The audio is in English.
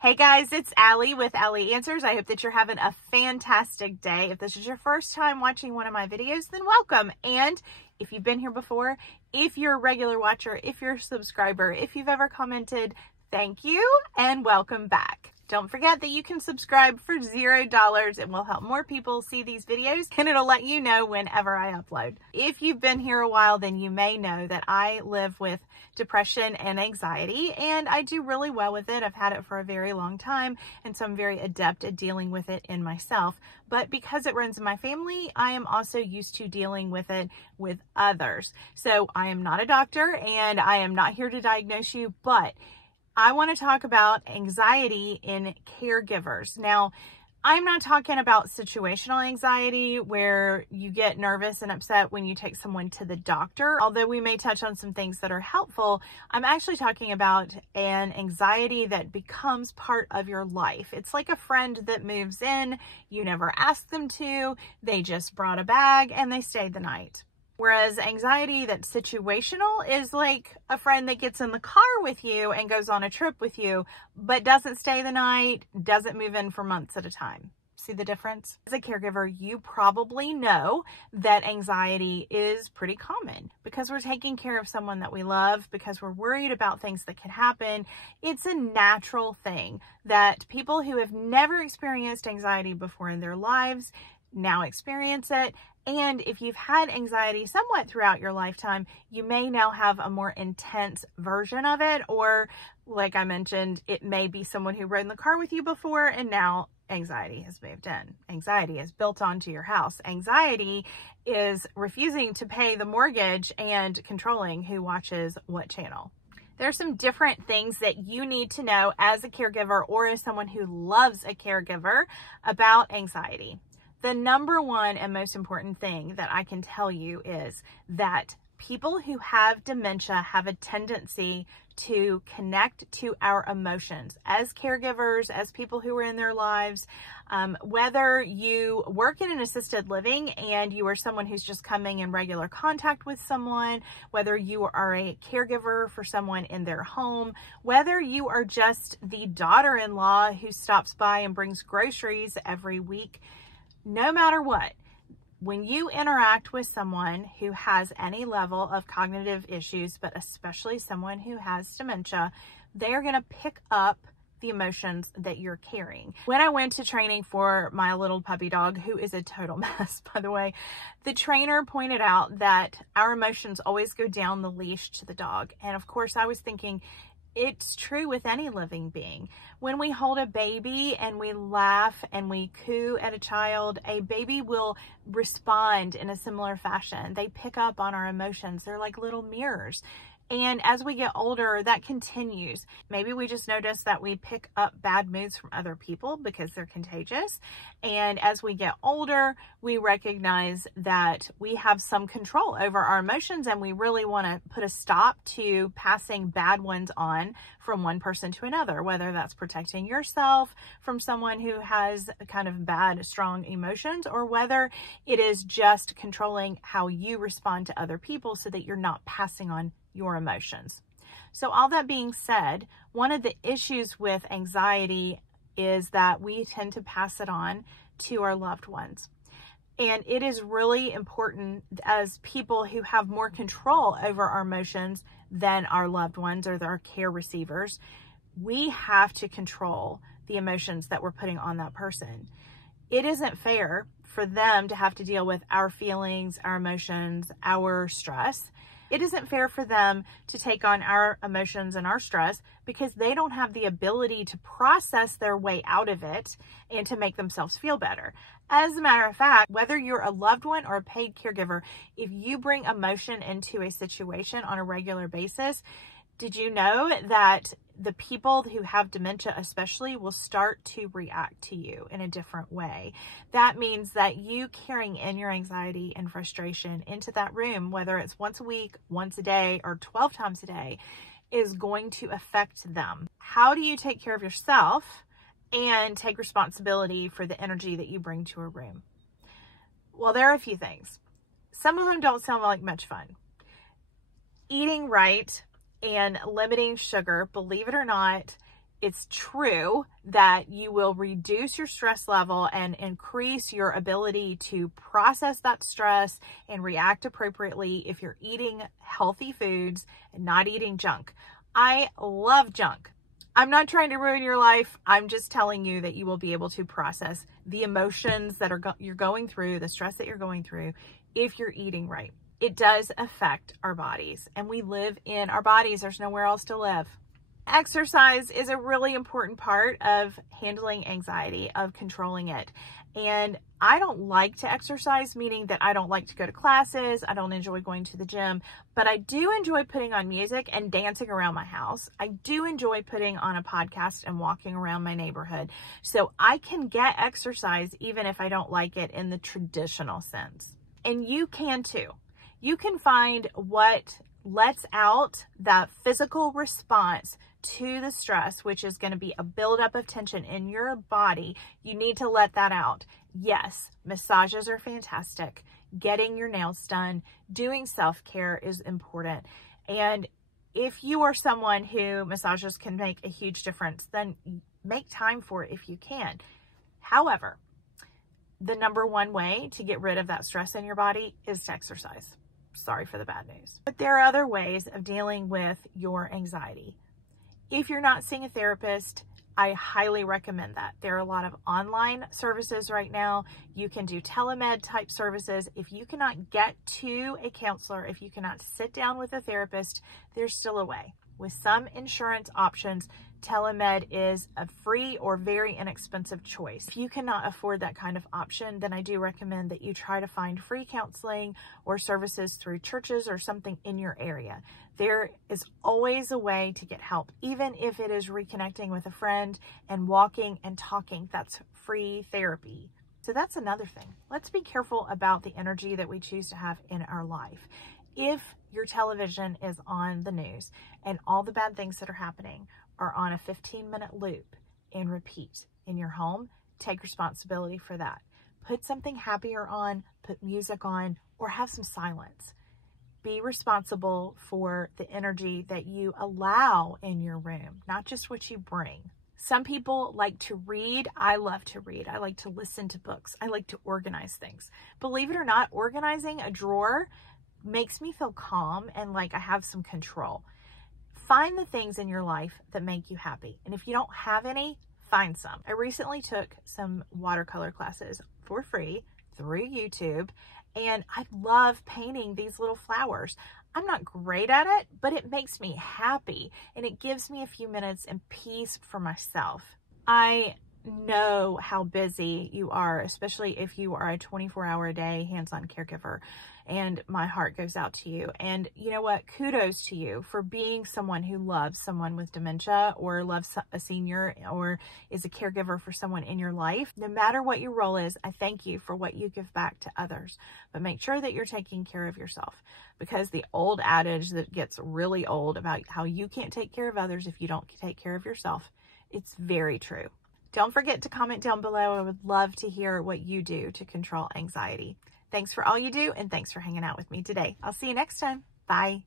Hey guys, it's Allie with Allie Answers. I hope that you're having a fantastic day. If this is your first time watching one of my videos, then welcome. And if you've been here before, if you're a regular watcher, if you're a subscriber, if you've ever commented, thank you and welcome back. Don't forget that you can subscribe for $0. It will help more people see these videos and it'll let you know whenever I upload. If you've been here a while, then you may know that I live with depression and anxiety, and I do really well with it. I've had it for a very long time, and so I'm very adept at dealing with it in myself. But because it runs in my family, I am also used to dealing with it with others. So I am not a doctor and I am not here to diagnose you, but I want to talk about anxiety in caregivers. Now, I'm not talking about situational anxiety where you get nervous and upset when you take someone to the doctor. Although we may touch on some things that are helpful, I'm actually talking about an anxiety that becomes part of your life. It's like a friend that moves in, you never asked them to, they just brought a bag and they stayed the night. Whereas anxiety that's situational is like a friend that gets in the car with you and goes on a trip with you, but doesn't stay the night, doesn't move in for months at a time. See the difference? As a caregiver, you probably know that anxiety is pretty common because we're taking care of someone that we love, because we're worried about things that could happen. It's a natural thing that people who have never experienced anxiety before in their lives now experience it. And if you've had anxiety somewhat throughout your lifetime, you may now have a more intense version of it. Or like I mentioned, it may be someone who rode in the car with you before and now anxiety has moved in. Anxiety is built onto your house. Anxiety is refusing to pay the mortgage and controlling who watches what channel. There are some different things that you need to know as a caregiver or as someone who loves a caregiver about anxiety. The number one and most important thing that I can tell you is that people who have dementia have a tendency to connect to our emotions as caregivers, as people who are in their lives. Whether you work in an assisted living and you are someone who's just coming in regular contact with someone, whether you are a caregiver for someone in their home, whether you are just the daughter-in-law who stops by and brings groceries every week, no matter what, when you interact with someone who has any level of cognitive issues, but especially someone who has dementia, they're going to pick up the emotions that you're carrying. When I went to training for my little puppy dog, who is a total mess, by the way, the trainer pointed out that our emotions always go down the leash to the dog. And of course, I was thinking, it's true with any living being. When we hold a baby and we laugh and we coo at a child, a baby will respond in a similar fashion. They pick up on our emotions. They're like little mirrors. And as we get older, that continues. Maybe we just notice that we pick up bad moods from other people because they're contagious. And as we get older, we recognize that we have some control over our emotions and we really want to put a stop to passing bad ones on from one person to another, whether that's protecting yourself from someone who has kind of bad, strong emotions, or whether it is just controlling how you respond to other people so that you're not passing on your emotions. So all that being said, one of the issues with anxiety is that we tend to pass it on to our loved ones. And it is really important as people who have more control over our emotions than our loved ones or our care receivers. We have to control the emotions that we're putting on that person. It isn't fair for them to have to deal with our feelings, our emotions, our stress. It isn't fair for them to take on our emotions and our stress because they don't have the ability to process their way out of it and to make themselves feel better. As a matter of fact, whether you're a loved one or a paid caregiver, if you bring emotion into a situation on a regular basis, did you know that the people who have dementia especially will start to react to you in a different way? That means that you carrying in your anxiety and frustration into that room, whether it's once a week, once a day, or 12 times a day, is going to affect them. How do you take care of yourself and take responsibility for the energy that you bring to a room? Well, there are a few things. Some of them don't sound like much fun. Eating right and limiting sugar, believe it or not, it's true that you will reduce your stress level and increase your ability to process that stress and react appropriately if you're eating healthy foods and not eating junk. I love junk. I'm not trying to ruin your life. I'm just telling you that you will be able to process the emotions that you're going through, the stress that you're going through, if you're eating right. It does affect our bodies, and we live in our bodies. There's nowhere else to live. Exercise is a really important part of handling anxiety, of controlling it. And I don't like to exercise, meaning that I don't like to go to classes. I don't enjoy going to the gym, but I do enjoy putting on music and dancing around my house. I do enjoy putting on a podcast and walking around my neighborhood. So I can get exercise even if I don't like it in the traditional sense. And you can too. You can find what lets out that physical response to the stress, which is going to be a buildup of tension in your body. You need to let that out. Yes, massages are fantastic. Getting your nails done, doing self-care is important. And if you are someone who massages can make a huge difference, then make time for it if you can. However, the number one way to get rid of that stress in your body is to exercise. Sorry for the bad news. But there are other ways of dealing with your anxiety. If you're not seeing a therapist, I highly recommend that. There are a lot of online services right now. You can do telemed type services. If you cannot get to a counselor, if you cannot sit down with a therapist, there's still a way. With some insurance options, telemed is a free or very inexpensive choice. If you cannot afford that kind of option, then I do recommend that you try to find free counseling or services through churches or something in your area. There is always a way to get help, even if it is reconnecting with a friend and walking and talking. That's free therapy. So that's another thing. Let's be careful about the energy that we choose to have in our life. If your television is on the news and all the bad things that are happening are on a 15-minute loop and repeat in your home, take responsibility for that. Put something happier on, put music on, or have some silence. Be responsible for the energy that you allow in your room, not just what you bring. Some people like to read. I love to read. I like to listen to books. I like to organize things. Believe it or not, organizing a drawer makes me feel calm and like I have some control. Find the things in your life that make you happy. And if you don't have any, find some. I recently took some watercolor classes for free through YouTube, and I love painting these little flowers. I'm not great at it, but it makes me happy and it gives me a few minutes and peace for myself. I know how busy you are, especially if you are a 24-hour-a-day hands-on caregiver, and my heart goes out to you. And you know what? Kudos to you for being someone who loves someone with dementia or loves a senior or is a caregiver for someone in your life. No matter what your role is, I thank you for what you give back to others. But make sure that you're taking care of yourself, because the old adage that gets really old about how you can't take care of others if you don't take care of yourself, it's very true. Don't forget to comment down below. I would love to hear what you do to control anxiety. Thanks for all you do, and thanks for hanging out with me today. I'll see you next time. Bye.